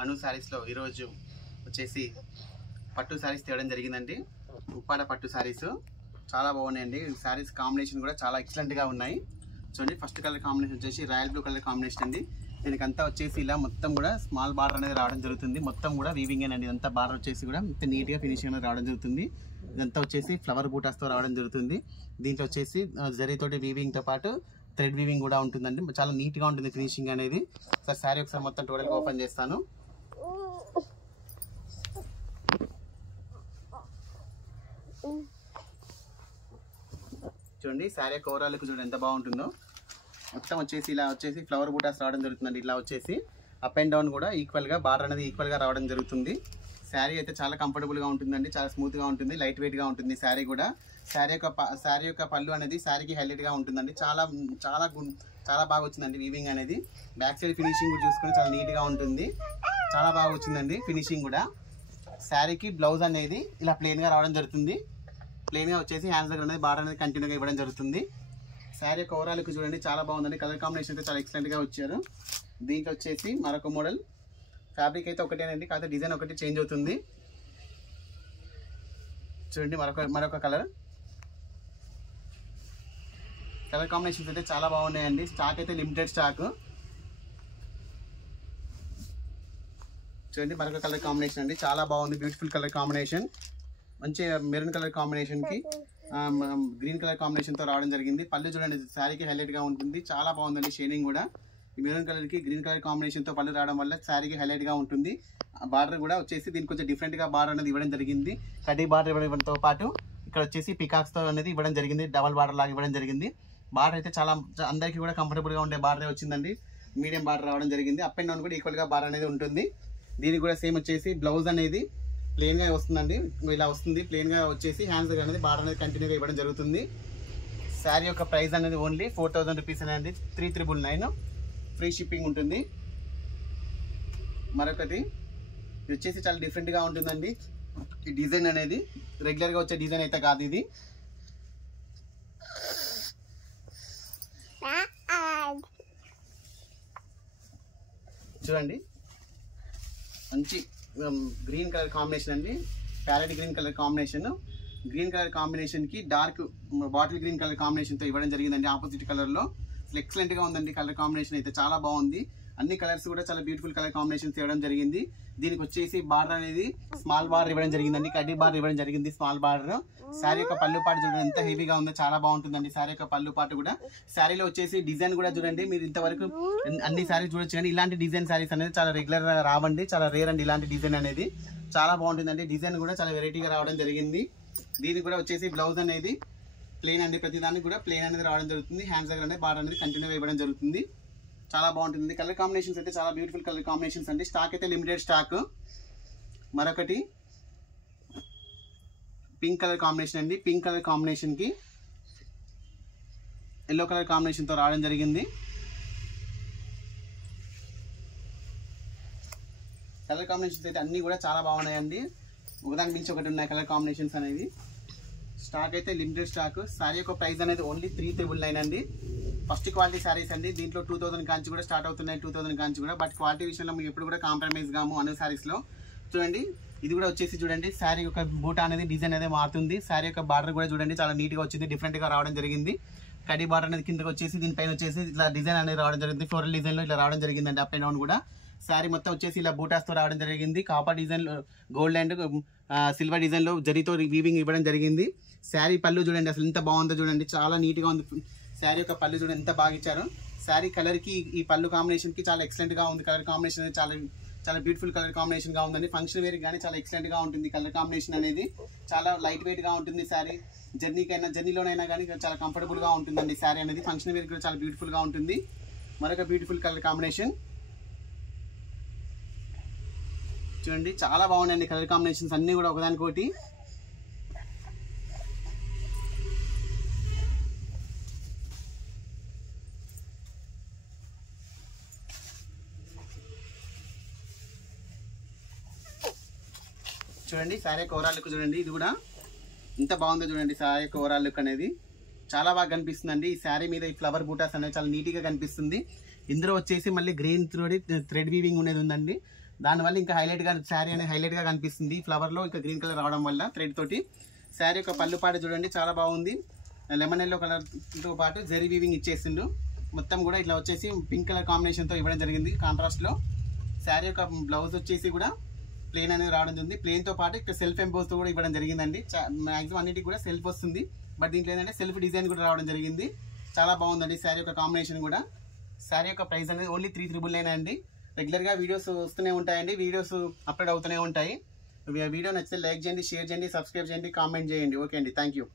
అను శారీస్లో ఈరోజు వచ్చేసి పట్టు శారీస్ తేవడం జరిగిందండి. ఉప్పాడ పట్టు శారీస్ చాలా బాగున్నాయండి. శారీస్ కాంబినేషన్ కూడా చాలా ఎక్సలెంట్గా ఉన్నాయి. చూడండి, ఫస్ట్ కలర్ కాంబినేషన్ వచ్చేసి రాయల్ బ్లూ కలర్ కాంబినేషన్ అండి. దీనికంతా వచ్చేసి ఇలా మొత్తం కూడా స్మాల్ బార్డర్ అనేది రావడం జరుగుతుంది. మొత్తం కూడా వీవింగ్ అండి. ఇదంతా బార్డర్ వచ్చేసి కూడా ఇంత నీట్గా ఫినిషింగ్ అనేది రావడం జరుగుతుంది. ఇదంతా వచ్చేసి ఫ్లవర్ బూటాస్తో రావడం జరుగుతుంది. దీంట్లో వచ్చేసి జరీతోటి వీవింగ్తో పాటు థ్రెడ్ వీవింగ్ కూడా ఉంటుందండి. చాలా నీట్గా ఉంటుంది ఫినిషింగ్ అనేది. సార్ శారీ ఒకసారి మొత్తం టోటల్గా ఓపెన్ చేస్తాను. చూడండి, శారీ యొక్క ఓవరాల్ లుక్ చూడండి ఎంత బాగుంటుందో. మొత్తం వచ్చేసి ఇలా వచ్చేసి ఫ్లవర్ బూటాస్ రావడం జరుగుతుందండి. ఇలా వచ్చేసి అప్ అండ్ డౌన్ కూడా ఈక్వల్గా బార్డర్ అనేది ఈక్వల్గా రావడం జరుగుతుంది. శారీ అయితే చాలా కంఫర్టబుల్గా ఉంటుందండి. చాలా స్మూత్గా ఉంటుంది, లైట్ వెయిట్గా ఉంటుంది శారీ కూడా. శారీ యొక్క పళ్ళు అనేది శారీకి హైలైట్గా ఉంటుందండి. చాలా బాగా వచ్చిందండి వీవింగ్ అనేది. బ్యాక్ సైడ్ ఫినిషింగ్ కూడా చూసుకొని చాలా నీట్గా ఉంటుంది. చాలా బాగా వచ్చిందండి ఫినిషింగ్ కూడా. శారీకి బ్లౌజ్ అనేది ఇలా ప్లెయిన్గా రావడం జరుగుతుంది. ప్లెయిన్గా వచ్చేసి హ్యాండ్స్ దగ్గర అనేది బార్డర్ అనేది కంటిన్యూగా ఇవ్వడం జరుగుతుంది. శారీ యొక్క ఓవరాల్ లుక్ చూడండి చాలా బాగుందండి. కలర్ కాంబినేషన్ అయితే చాలా ఎక్సలెంట్గా వచ్చారు. దీంట్లో వచ్చేసి మరొక మోడల్. ఫ్యాబ్రిక్ అయితే ఒకటేనండి, కాకపోతే డిజైన్ ఒకటి చేంజ్ అవుతుంది. చూడండి, మరొక కలర్ కాంబినేషన్స్ అయితే చాలా బాగున్నాయండి. స్టాక్ అయితే లిమిటెడ్ స్టాక్. చూడండి, మరొక కలర్ కాంబినేషన్ అండి. చాలా బాగుంది, బ్యూటిఫుల్ కలర్ కాంబినేషన్. మంచి మెరూన్ కలర్ కాంబినేషన్కి గ్రీన్ కలర్ కాంబినేషన్తో రావడం జరిగింది. పళ్ళు చూడండి శారీకి హైలైట్గా ఉంటుంది. చాలా బాగుందండి షేడింగ్ కూడా. ఈ మెరూన్ కలర్కి గ్రీన్ కలర్ కాంబినేషన్తో పళ్ళు రావడం వల్ల శారీకి హైలైట్గా ఉంటుంది. బార్డర్ కూడా వచ్చేసి దీనికి కొంచెం డిఫరెంట్గా బార్డర్ అనేది ఇవ్వడం జరిగింది. కడ్డీ బార్డర్ ఇవ్వడంతో పాటు ఇక్కడ వచ్చేసి పికాక్స్తో అనేది ఇవ్వడం జరిగింది. డబల్ బార్డర్ లాగా ఇవ్వడం జరిగింది. బార్డర్ అయితే చాలా అందరికీ కూడా కంఫర్టబుల్గా ఉండే బార్డర్ వచ్చిందండి. మీడియం బార్డర్ రావడం జరిగింది. అప్ అండ్ డౌన్ కూడా ఈక్వల్గా బార్డర్ అనేది ఉంటుంది. దీనికి కూడా సేమ్ వచ్చేసి బ్లౌజ్ అనేది ప్లెయిన్గా వస్తుందండి. ఇలా వస్తుంది ప్లెయిన్గా వచ్చేసి హ్యాండ్స్ అనేది బార్డర్ అనేది కంటిన్యూగా ఇవ్వడం జరుగుతుంది. శారీ యొక్క ప్రైస్ అనేది ఓన్లీ 4000 రూపీస్ అనేది 3399. ఫ్రీ షిప్పింగ్ ఉంటుంది. మరొకటి ఇది వచ్చేసి చాలా డిఫరెంట్గా ఉంటుందండి. ఈ డిజైన్ అనేది రెగ్యులర్గా వచ్చే డిజైన్ అయితే కాదు ఇది. చూడండి, మంచి గ్రీన్ కలర్ కాంబినేషన్ అండి. Parrot green colour combination. Green colour కాంబినేషన్కి డార్క్ బాటిల్ గ్రీన్ కలర్ కాంబినేషన్తో ఇవ్వడం జరిగిందండి. ఆపోజిట్ కలర్లో ఎక్సలెంట్గా ఉందండి. కలర్ కాంబినేషన్ అయితే చాలా బాగుంది. అన్ని కలర్స్ కూడా చాలా బ్యూటిఫుల్ కలర్ కాంబినేషన్స్ ఇవ్వడం జరిగింది. దీనికి వచ్చేసి బార్డర్ అనేది స్మాల్ బార్డర్ ఇవ్వడం జరిగిందండి. కడ్డీ బార్డర్ ఇవ్వడం జరిగింది, స్మాల్ బార్డర్. శారీ యొక్క పళ్ళు పాటు చూడండి ఎంత హెవీగా ఉందో, చాలా బాగుంటుందండి శారీ యొక్క పళ్ళు పాటు కూడా. శారీలో వచ్చేసి డిజైన్ కూడా చూడండి, మీరు ఇంతవరకు అన్ని శారీస్ చూడొచ్చు కానీ ఇలాంటి డిజైన్ శారీస్ అనేది చాలా రెగ్యులర్గా రావండి. చాలా రేర్ అండి ఇలాంటి డిజైన్ అనేది. చాలా బాగుంటుందండి. డిజైన్ కూడా చాలా వెరైటీగా రావడం జరిగింది. దీనికి కూడా వచ్చేసి బ్లౌజ్ అనేది ప్లెయిన్ అండి. ప్రతిదానికి కూడా ప్లెయిన్ అనేది రావడం జరుగుతుంది. హ్యాండ్స్ దగ్గర అనేది బార్డర్ అనేది కంటిన్యూగా ఇవ్వడం జరుగుతుంది. చాలా బాగుంటుంది. కలర్ కాంబినేషన్స్ అయితే చాలా బ్యూటిఫుల్ కలర్ కాంబినేషన్స్ అండి. స్టాక్ అయితే లిమిటెడ్ స్టాక్. మరొకటి పింక్ కలర్ కాంబినేషన్ అండి. పింక్ కలర్ కాంబినేషన్కి ఎల్లో కలర్ కాంబినేషన్తో రావడం జరిగింది. కలర్ కాంబినేషన్స్ అయితే అన్నీ కూడా చాలా బాగున్నాయండి. ఒకదానికి మించి ఒకటి ఉన్నాయి కలర్ కాంబినేషన్స్ అనేవి. స్టాక్ అయితే లిమిటెడ్ స్టాక్. శారీ యొక్క ప్రైస్ అనేది ఓన్లీ 3399 అండి. ఫస్ట్ క్వాలిటీ శారీస్ అండి. దీంట్లో 2000 కాంచి కూడా స్టార్ట్ అవుతున్నాయి, 2000 కాంచి కూడా. బట్ క్వాలిటీ విషయంలో మేము ఎప్పుడు కూడా కాంప్రమైజ్ కాము అను శారీస్లో. చూడండి, ఇది కూడా వచ్చేసి చూడండి శారీ యొక్క బూటా అనేది డిజైన్ అనేది మారుతుంది. శారీ యొక్క బార్డర్ కూడా చూడండి చాలా నీట్గా వచ్చింది, డిఫరెంట్గా రావడం జరిగింది. కడ్డీ బార్డర్ అనేది కిందకి వచ్చేసి దీనిపైన వచ్చేసి ఇట్లా డిజైన్ అనేది రావడం జరిగింది. ఫ్లోరల్ డిజైన్లో ఇట్లా రావడం జరిగిందండి. అప్ అండ్ డౌన్ కూడా శారీ మొత్తం వచ్చేసి ఇలా బూటాస్తో రావడం జరిగింది. కాపర్ డిజైన్లో, గోల్డ్ అండ్ సిల్వర్ డిజైన్లో జరీతో వీవింగ్ ఇవ్వడం జరిగింది. శారీ పళ్ళు చూడండి అసలు ఎంత బాగుందో చూడండి, చాలా నీట్గా ఉంది. శారీ యొక్క పళ్ళు చూడండి ఎంత బాగా ఇచ్చారు. శారీ కలర్కి ఈ పళ్ళు కాంబినేషన్కి చాలా ఎక్సలెంట్గా ఉంది. కలర్ కాంబినేషన్ అనేది చాలా బ్యూటిఫుల్ కలర్ కాంబినేషన్గా ఉందండి. ఫంక్షన్ వేర్కి కానీ చాలా ఎక్సలెంట్గా ఉంటుంది. కలర్ కాంబినేషన్ అనేది చాలా లైట్ వెయిట్గా ఉంటుంది. శారీ జర్నీలోనైనా కానీ చాలా కంఫర్టబుల్గా ఉంటుందండి. శారీ అనేది ఫంక్షన్ వేర్కి కూడా చాలా బ్యూటిఫుల్గా ఉంటుంది. మరొక బ్యూటిఫుల్ కలర్ కాంబినేషన్ చూడండి, చాలా బాగున్నాయండి కలర్ కాంబినేషన్స్ అన్నీ కూడా ఒకదానికోటి. చూడండి శారీ యొక్క ఓవరాల్ లుక్ చూడండి, ఇది కూడా ఎంత బాగుందో చూడండి. శారీ యొక్క ఓవరాల్ లుక్ అనేది చాలా బాగా కనిపిస్తుందండి. ఈ శారీ మీద ఈ ఫ్లవర్ బూటాస్ అనేది చాలా నీట్గా కనిపిస్తుంది. ఇందులో వచ్చేసి మళ్ళీ గ్రీన్ థ్రెడ్ వీవింగ్ అనేది ఉందండి. దానివల్ల ఇంకా హైలైట్గా శారీ అనేది హైలైట్గా కనిపిస్తుంది. ఫ్లవర్లో ఇంకా గ్రీన్ కలర్ రావడం వల్ల థ్రెడ్ తోటి. శారీ యొక్క పళ్ళు పాటు చూడండి చాలా బాగుంది. లెమన్ ఎల్లో కలర్తో పాటు జరీ వీవింగ్ ఇచ్చేసిండు. మొత్తం కూడా ఇట్లా వచ్చేసి పింక్ కలర్ కాంబినేషన్తో ఇవ్వడం జరిగింది కాంట్రాస్ట్లో. శారీ యొక్క బ్లౌజ్ వచ్చేసి కూడా ప్లేన్ అనేది రావడం ఉంది. ప్లేన్తో పాటు ఇక్కడ సెల్ఫ్ ఎంపోజ్తో కూడా ఇవ్వడం జరిగిందండి. మ్యాక్సిమం అన్నిటికి కూడా సెల్ఫ్ వస్తుంది, బట్ దీంట్లో ఏంటంటే సెల్ఫ్ డిజైన్ కూడా రావడం జరిగింది. చాలా బాగుందండి శారీ యొక్క కాంబినేషన్ కూడా. శారీ యొక్క ప్రైస్ అనేది ఓన్లీ 399 అండి. రెగ్యులర్గా వీడియోస్ వస్తూనే ఉంటాయండి, వీడియోస్ అప్లోడ్ అవుతూనే ఉంటాయి. వీడియో నచ్చితే లైక్ చేయండి, షేర్ చేయండి, సబ్స్క్రైబ్ చేయండి, కామెంట్ చేయండి. ఓకే అండి, థ్యాంక్ యూ.